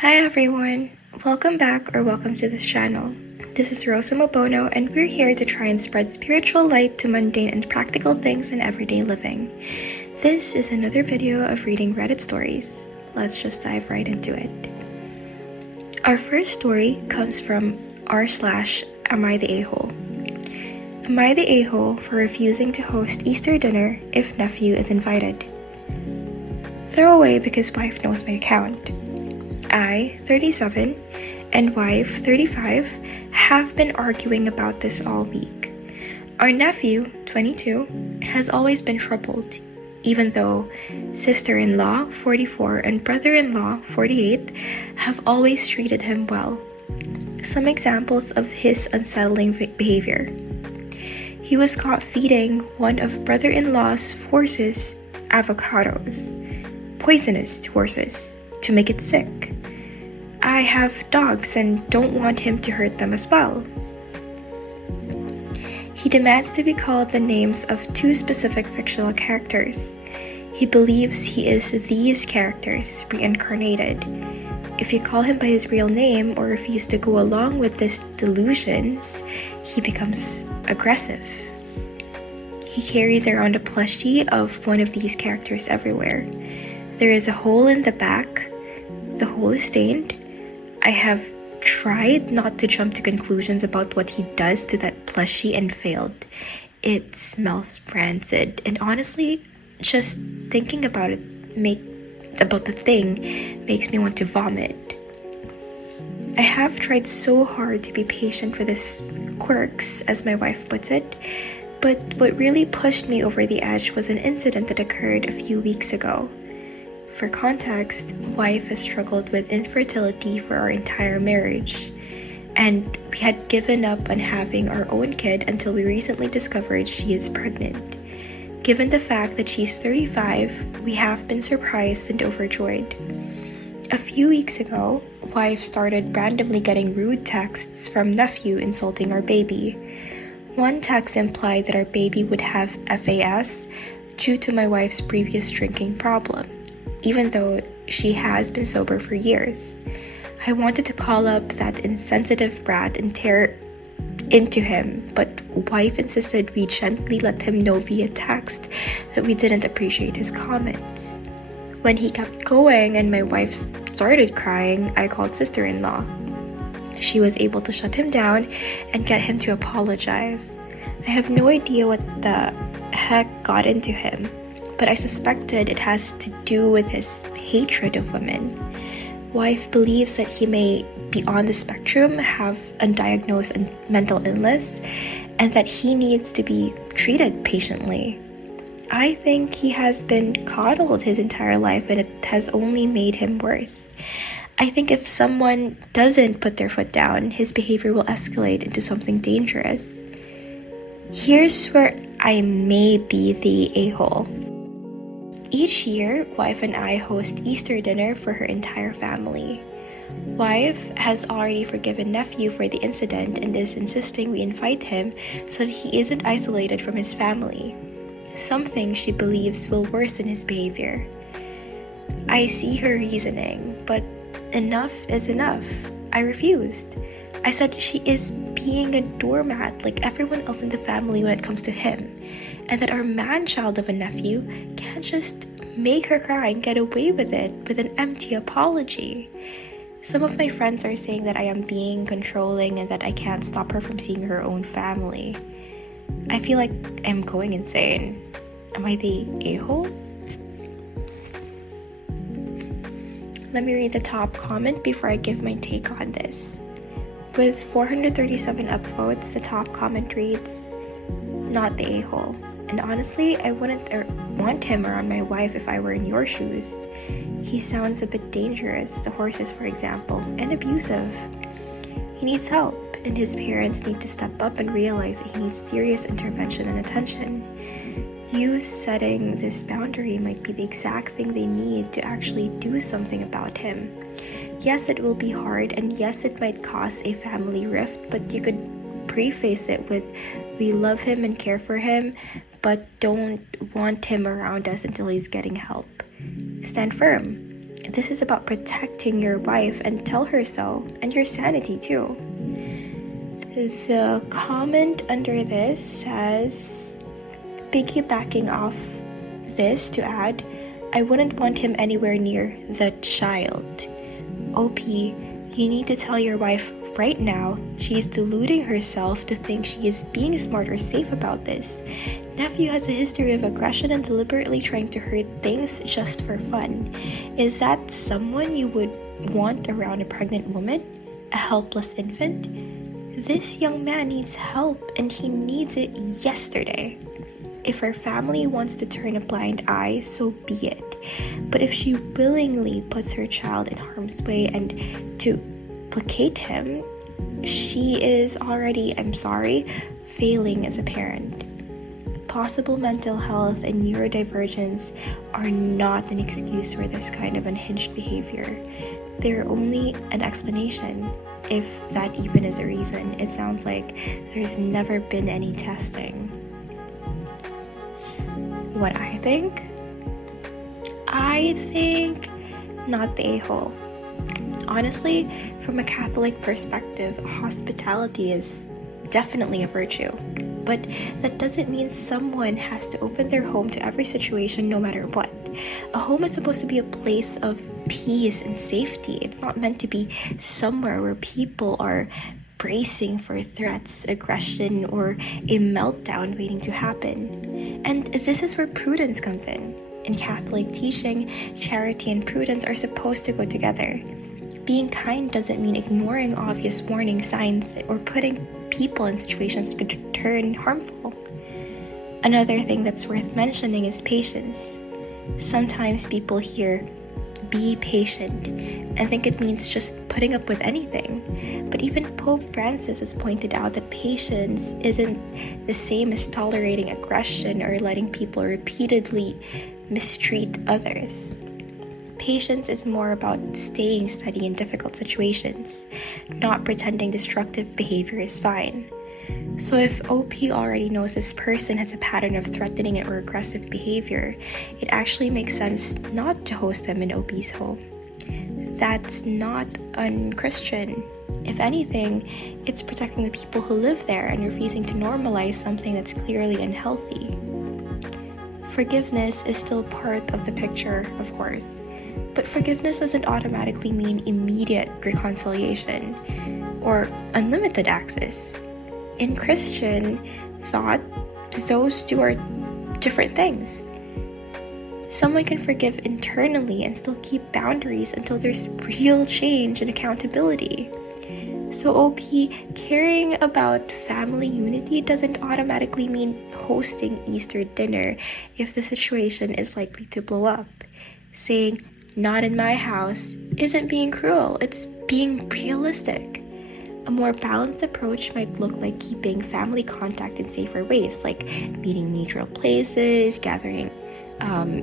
Hi everyone! Welcome back or welcome to this channel. This is Rosa Mobono and we're here to try and spread spiritual light to mundane and practical things in everyday living. This is another video of reading Reddit stories. Let's just dive right into it. Our first story comes from r/AmItheA. Am I the a-hole for refusing to host Easter dinner if nephew is invited? Throwaway because wife knows my account. I, 37, and wife, 35, have been arguing about this all week. Our nephew, 22, has always been troubled, even though sister-in-law, 44, and brother-in-law, 48, have always treated him well. Some examples of his unsettling behavior. He was caught feeding one of brother-in-law's horses avocados, poisonous to horses, to make it sick. I have dogs and don't want him to hurt them as well. He demands to be called the names of two specific fictional characters. He believes he is these characters reincarnated. If you call him by his real name or refuse to go along with these delusions, he becomes aggressive. He carries around a plushie of one of these characters everywhere. There is a hole in the back. The hole is stained. I have tried not to jump to conclusions about what he does to that plushie and failed. It smells rancid, and honestly, just thinking about the thing makes me want to vomit. I have tried so hard to be patient for this quirks, as my wife puts it, but what really pushed me over the edge was an incident that occurred a few weeks ago. For context, wife has struggled with infertility for our entire marriage, and we had given up on having our own kid until we recently discovered she is pregnant. Given the fact that she's 35, we have been surprised and overjoyed. A few weeks ago, wife started randomly getting rude texts from nephew insulting our baby. One text implied that our baby would have FAS due to my wife's previous drinking problem, even though she has been sober for years. I wanted to call up that insensitive brat and tear into him, but wife insisted we gently let him know via text that we didn't appreciate his comments. When he kept going and my wife started crying, I called sister-in-law. She was able to shut him down and get him to apologize. I have no idea what the heck got into him, but I suspected it has to do with his hatred of women. Wife believes that he may be on the spectrum, have undiagnosed mental illness, and that he needs to be treated patiently. I think he has been coddled his entire life and it has only made him worse. I think if someone doesn't put their foot down, his behavior will escalate into something dangerous. Here's where I may be the a-hole. Each year, wife and I host Easter dinner for her entire family. Wife has already forgiven nephew for the incident and is insisting we invite him so that he isn't isolated from his family, something she believes will worsen his behavior. I see her reasoning, but enough is enough. I refused. I said she is being a doormat like everyone else in the family when it comes to him, and that our man-child of a nephew can't just make her cry and get away with it with an empty apology. Some of my friends are saying that I am being controlling and that I can't stop her from seeing her own family. I feel like I'm going insane. Am I the a-hole? Let me read the top comment before I give my take on this. With 437 upvotes, the top comment reads, "Not the a-hole. And honestly, I wouldn't want him around my wife if I were in your shoes. He sounds a bit dangerous, the horses for example, and abusive. He needs help, and his parents need to step up and realize that he needs serious intervention and attention. You setting this boundary might be the exact thing they need to actually do something about him. Yes, it will be hard, and yes, it might cause a family rift, but you could preface it with, we love him and care for him, but don't want him around us until he's getting help. Stand firm. This is about protecting your wife, and tell her so, and your sanity too. The comment under this says, piggybacking off this to add, I wouldn't want him anywhere near the child. OP, you need to tell your wife right now she's deluding herself to think she is being smart or safe about this. Nephew has a history of aggression and deliberately trying to hurt things just for fun. Is that someone you would want around a pregnant woman? A helpless infant? This young man needs help, and he needs it yesterday. If her family wants to turn a blind eye, so be it. But if she willingly puts her child in harm's way and to placate him, she is already, I'm sorry, failing as a parent. Possible mental health and neurodivergence are not an excuse for this kind of unhinged behavior. They're only an explanation, if that even is a reason. It sounds like there's never been any testing. What I think not the a-hole. Honestly, from a Catholic perspective, hospitality is definitely a virtue. But that doesn't mean someone has to open their home to every situation no matter what. A home is supposed to be a place of peace and safety. It's not meant to be somewhere where people are bracing for threats, aggression, or a meltdown waiting to happen. And this is where prudence comes in. In Catholic teaching, charity and prudence are supposed to go together. Being kind doesn't mean ignoring obvious warning signs or putting people in situations that could turn harmful. Another thing that's worth mentioning is patience. Sometimes people hear, be patient, and think it means just putting up with anything. But even Pope Francis has pointed out that patience isn't the same as tolerating aggression or letting people repeatedly mistreat others. Patience is more about staying steady in difficult situations, not pretending destructive behavior is fine. So if OP already knows this person has a pattern of threatening or aggressive behavior, it actually makes sense not to host them in OP's home. That's not unchristian. If anything, it's protecting the people who live there and refusing to normalize something that's clearly unhealthy. Forgiveness is still part of the picture, of course. But forgiveness doesn't automatically mean immediate reconciliation or unlimited access. In Christian thought, those two are different things. Someone can forgive internally and still keep boundaries until there's real change and accountability. So OP, caring about family unity doesn't automatically mean hosting Easter dinner if the situation is likely to blow up. Saying, not in my house, isn't being cruel, it's being realistic. A more balanced approach might look like keeping family contact in safer ways, like meeting neutral places, gathering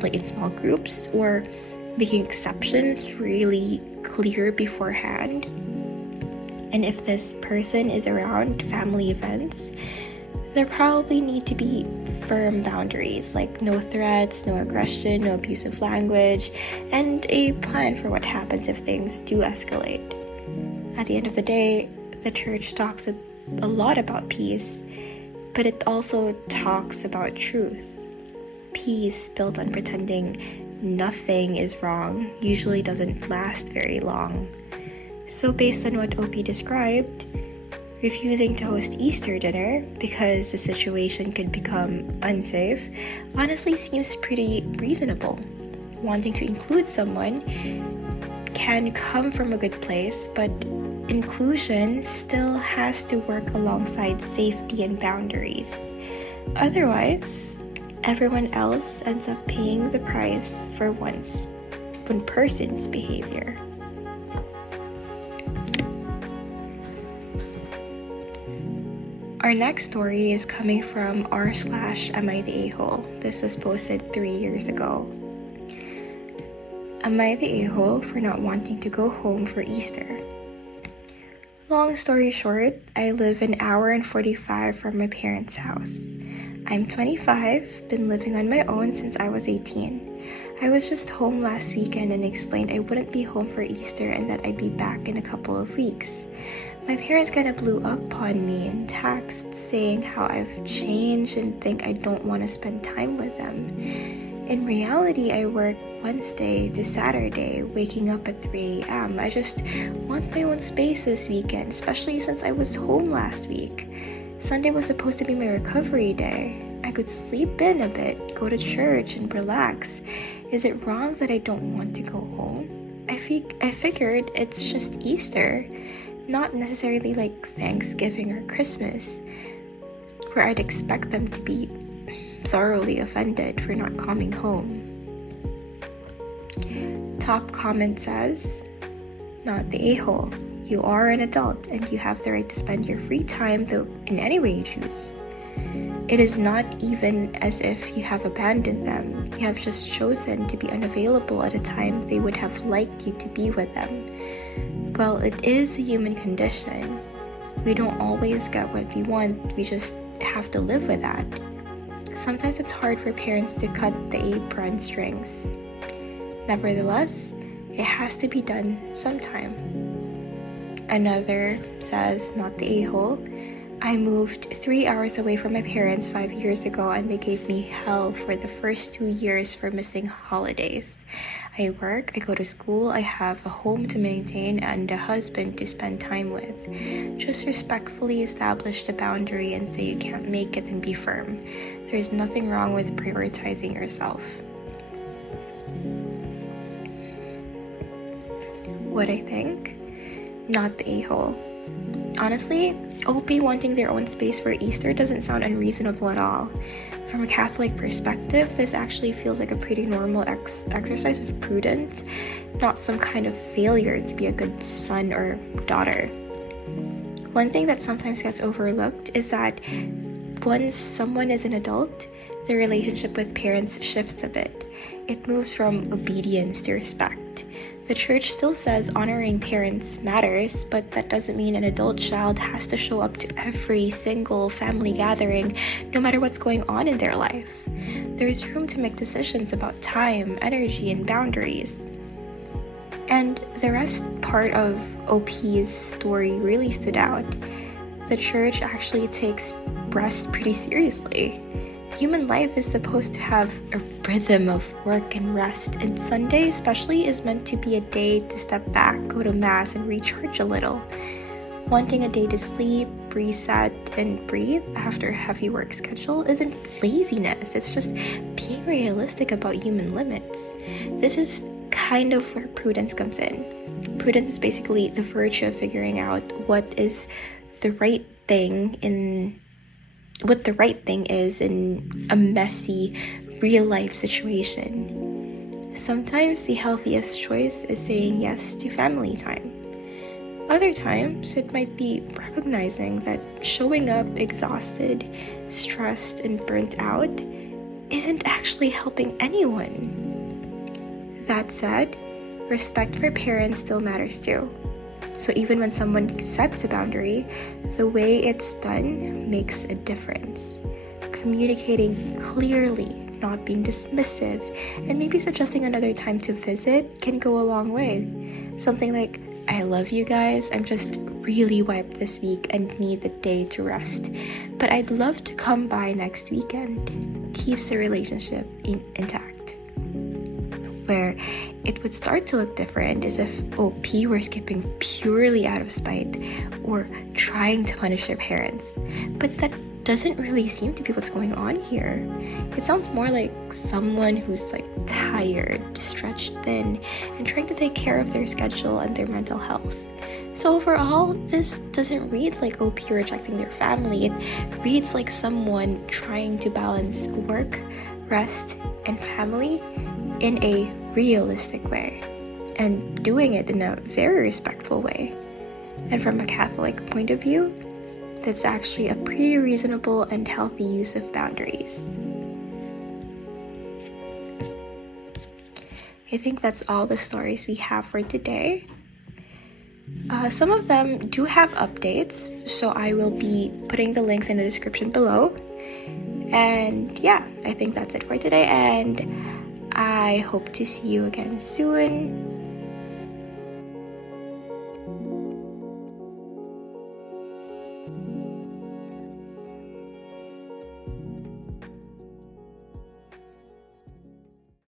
like in small groups, or making exceptions really clear beforehand. And if this person is around family events, there probably need to be firm boundaries, like no threats, no aggression, no abusive language, and a plan for what happens if things do escalate. At the end of the day, the church talks a lot about peace, but it also talks about truth. Peace built on pretending nothing is wrong usually doesn't last very long. So based on what OP described, refusing to host Easter dinner because the situation could become unsafe honestly seems pretty reasonable. Wanting to include someone can come from a good place, but inclusion still has to work alongside safety and boundaries. Otherwise, everyone else ends up paying the price for one person's behavior. Our next story is coming from r/AmItheA. This was posted 3 years ago. Am I the a-hole for not wanting to go home for Easter? Long story short, I live an hour and 45 from my parents' house. I'm 25, been living on my own since I was 18. I was just home last weekend and explained I wouldn't be home for Easter and that I'd be back in a couple of weeks. My parents kind of blew up on me in text saying how I've changed and think I don't want to spend time with them. In reality, I work Wednesday to Saturday, waking up at 3 a.m. I just want my own space this weekend, especially since I was home last week. Sunday was supposed to be my recovery day. I could sleep in a bit, go to church, and relax. Is it wrong that I don't want to go home? I figured it's just Easter, not necessarily like Thanksgiving or Christmas, where I'd expect them to be thoroughly offended for not coming home. Top comment says, "Not the a-hole. You are an adult and you have the right to spend your free time in any way you choose. It is not even as if you have abandoned them. You have just chosen to be unavailable at a time they would have liked you to be with them. Well, it is a human condition. We don't always get what we want. We just have to live with that. Sometimes it's hard for parents to cut the apron strings. Nevertheless, it has to be done sometime." Another says, "Not the a-hole. I moved 3 hours away from my parents 5 years ago and they gave me hell for the first 2 years for missing holidays. I work, I go to school, I have a home to maintain and a husband to spend time with. Just respectfully establish the boundary and say you can't make it and be firm. There's nothing wrong with prioritizing yourself." What I think? Not the a-hole. Honestly, OP wanting their own space for Easter doesn't sound unreasonable at all. From a Catholic perspective, this actually feels like a pretty normal exercise of prudence, not some kind of failure to be a good son or daughter. One thing that sometimes gets overlooked is that once someone is an adult, their relationship with parents shifts a bit. It moves from obedience to respect. The church still says honoring parents matters, but that doesn't mean an adult child has to show up to every single family gathering, no matter what's going on in their life. There's room to make decisions about time, energy, and boundaries. And the rest part of OP's story really stood out. The church actually takes rest pretty seriously. Human life is supposed to have a rhythm of work and rest, and Sunday especially is meant to be a day to step back, go to mass, and recharge a little. Wanting a day to sleep, reset, and breathe after a heavy work schedule isn't laziness, it's just being realistic about human limits. This is kind of where prudence comes in. Prudence is basically the virtue of figuring out what the right thing is in a messy, real-life situation. Sometimes the healthiest choice is saying yes to family time. Other times, it might be recognizing that showing up exhausted, stressed, and burnt out isn't actually helping anyone. That said, respect for parents still matters too. So even when someone sets a boundary, the way it's done makes a difference. Communicating clearly, not being dismissive, and maybe suggesting another time to visit can go a long way. Something like, "I love you guys, I'm just really wiped this week and need the day to rest, but I'd love to come by next weekend," keeps the relationship intact. Where it would start to look different is if OP were skipping purely out of spite or trying to punish their parents. But that doesn't really seem to be what's going on here. It sounds more like someone who's tired, stretched thin, and trying to take care of their schedule and their mental health. So overall, this doesn't read like OP rejecting their family. It reads like someone trying to balance work, rest, and family in a realistic way, and doing it in a very respectful way. And from a Catholic point of view, that's actually a pretty reasonable and healthy use of boundaries. I think that's all the stories we have for today. Some of them do have updates, so I will be putting the links in the description below. And yeah, I think that's it for today, and I hope to see you again soon.